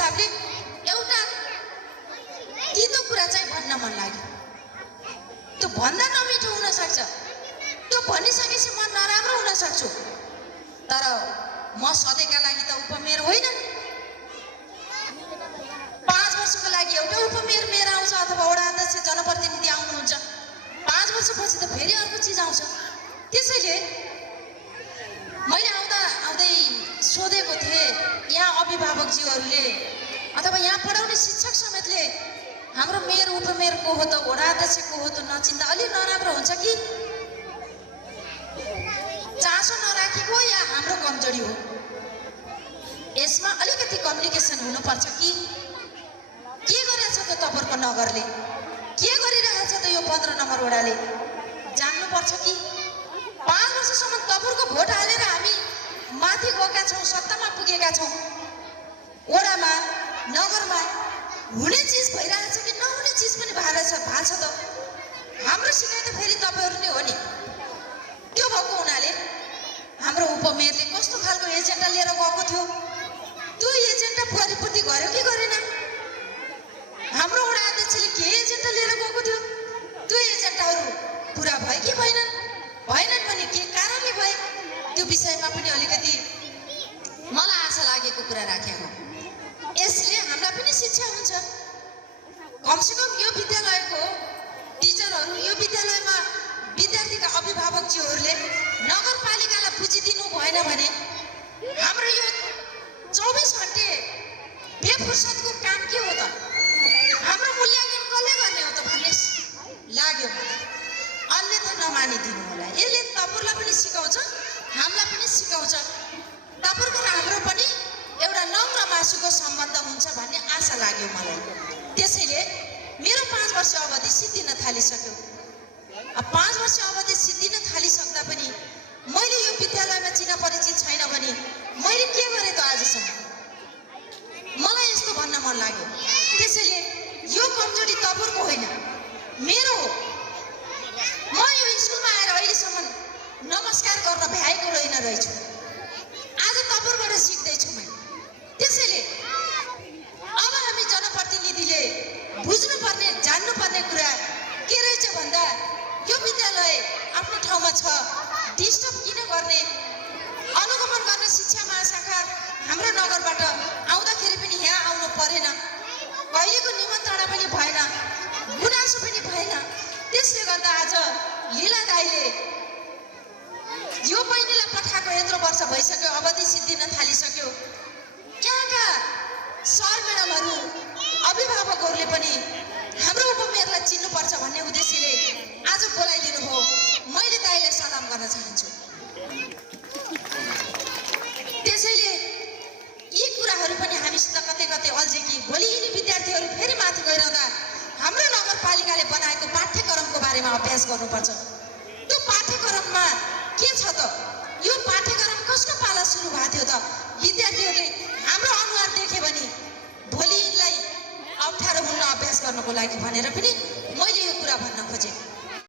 हिसाबले एउटा तितो कुरा चाहिँ भन्न मन लाग्यो। त्यो भन्दा नमिठो हुन सक्छ, त्यो भनिसकेपछि मन नराम्रो हुन सक्छु, तर म सधैँका लागि त उपमेयर होइन। 5 वर्षको लागि एउटा उपमेयर मेयर आउँछ अथवा वडा अध्यक्ष जनप्रतिनिधि आउनुहुन्छ, 5 वर्षपछि त फेरि अर्को चिज आउँछ। त्यसैले मैले आउँदै सोधेको थिएँ, यहाँ अभिभावकज्यूहरूले अथवा यहाँ पढाउने शिक्षक समेतले हाम्रो मेयर उपमेयर को हो त वडा अध्यक्ष को हो त नचिन्दा अलि नराम्रो हुन्छ कि चासो नराखेको या हाम्रो कमजोरी हो? यसमा अलिकति कम्युनिकेसन हुनुपर्छ कि के गरिरहेछ त तपाईको नगरले, के गरिरहेछ त यो 15 नम्बर वडाले जान्नुपर्छ कि 5 वर्षसम्म तपाईको भोट हालेर हामी माथि गएका छौँ, सत्तामा पुगेका छौँ, वडामा नगरमा हुने चिज भइरहेछ कि नहुने चिज पनि भएको छ त। हाम्रो शिकायत फेरि तपाईहरु नै हो नि। त्यो भएको हुनाले हाम्रो उपमेयरले कस्तो खालको एजेन्डा लिएर गएको थियो, त्यो एजेन्डा परिपूर्ति गर्यो कि गरेन? हाम्रो वडा अध्यक्षले के एजेन्डा लिएर गएको थियो, त्यो एजेन्डाहरू पुरा भयो कि भएनन्? भएनन् भने के कारणले भए, त्यो विषयमा पनि अलिकति मलाई आशा लागेको कुरा राखेको। यसले हामीलाई पनि शिक्षा हुन्छ। कमसेकम यो विद्यालयको टिचरहरू, यो विद्यालयमा विद्यार्थीका अभिभावकज्यूहरूले नगरपालिकालाई बुझिदिनु भएन भने हाम्रो यो 24 घण्टे बेफुर्सदको काम के हो त? हाम्रो मूल्याङ्कन कसले गर्ने हो त भन्ने लाग्यो मलाई। अन्यथा नमानिदिनु होला। यसले तपाईहरुलाई पनि सिकाउँछ, हामीलाई पनि सिकाउँछ। तपाईहरुको र हाम्रो पनि एउटा नम्र मासुको सम्बन्ध हुन्छ भन्ने आशा लाग्यो मलाई। त्यसैले मेरो 5 वर्ष अवधि सिद्धिन थालिसक्यो। अब 5 वर्ष अवधि सिद्धिन थालिसक्दा पनि मैले यो विद्यालयमा चिना परिचित छैन भने मैले के गरेँ त आजसम्म? मलाई यस्तो भन्न मन लाग्यो। त्यसैले यो कमजोरी तपाईहरुको होइन, मेरो हो। म यो स्कुलमा आएर अहिलेसम्म नमस्कार गर्न भ्याएको रहेन रहेछु। आज तपाईहरुबाट सिक्दैछु मैले। त्यसैले अब हामी जनप्रतिनिधिले बुझ्नुपर्ने, जान्नुपर्ने कुरा के रहेछ भन्दा यो विद्यालय आफ्नो ठाउँमा छ, डिस्टर्ब किन गर्ने? अनुगमन गर्न शिक्षा महाशाखा हाम्रो नगरबाट आउँदाखेरि पनि यहाँ आउनु परेन, कहिलेको निमन्त्रणा पनि भएन, गुनासो पनि भएन। त्यसले गर्दा आज लीला दाइले यो बहिनीलाई पठाएको यत्रो वर्ष भइसक्यो, अवधि सिद्धिन थालिसक्यो। यहाँका सर म्याडमहरू, अभिभावकहरूले पनि हाम्रो उपमेयरलाई चिन्नुपर्छ भन्ने उद्देश्यले आज बोलाइदिनु हो। मैले दाइलाई सलाम गर्न चाहन्छु। त्यसैले यी कुराहरू पनि हामीसित कतै कतै अल्झे कि भोलि यिनी विद्यार्थीहरू फेरि माथि गइरहँदा हाम्रो नगरपालिकाले बनाएको पाठ्यक्रमको बारेमा अभ्यास गर्नुपर्छ। त्यो पाठ्यक्रममा के छ त? यो पाठ्यक्रम कसको पाला सुरु भएको थियो त? विद्यार्थीहरूले हाम्रो अनुहार देखे भने भोलि यिनलाई अप्ठ्यारो हुन्न अभ्यास गर्नको लागि भनेर पनि मैले यो कुरा भन्न खोजेँ।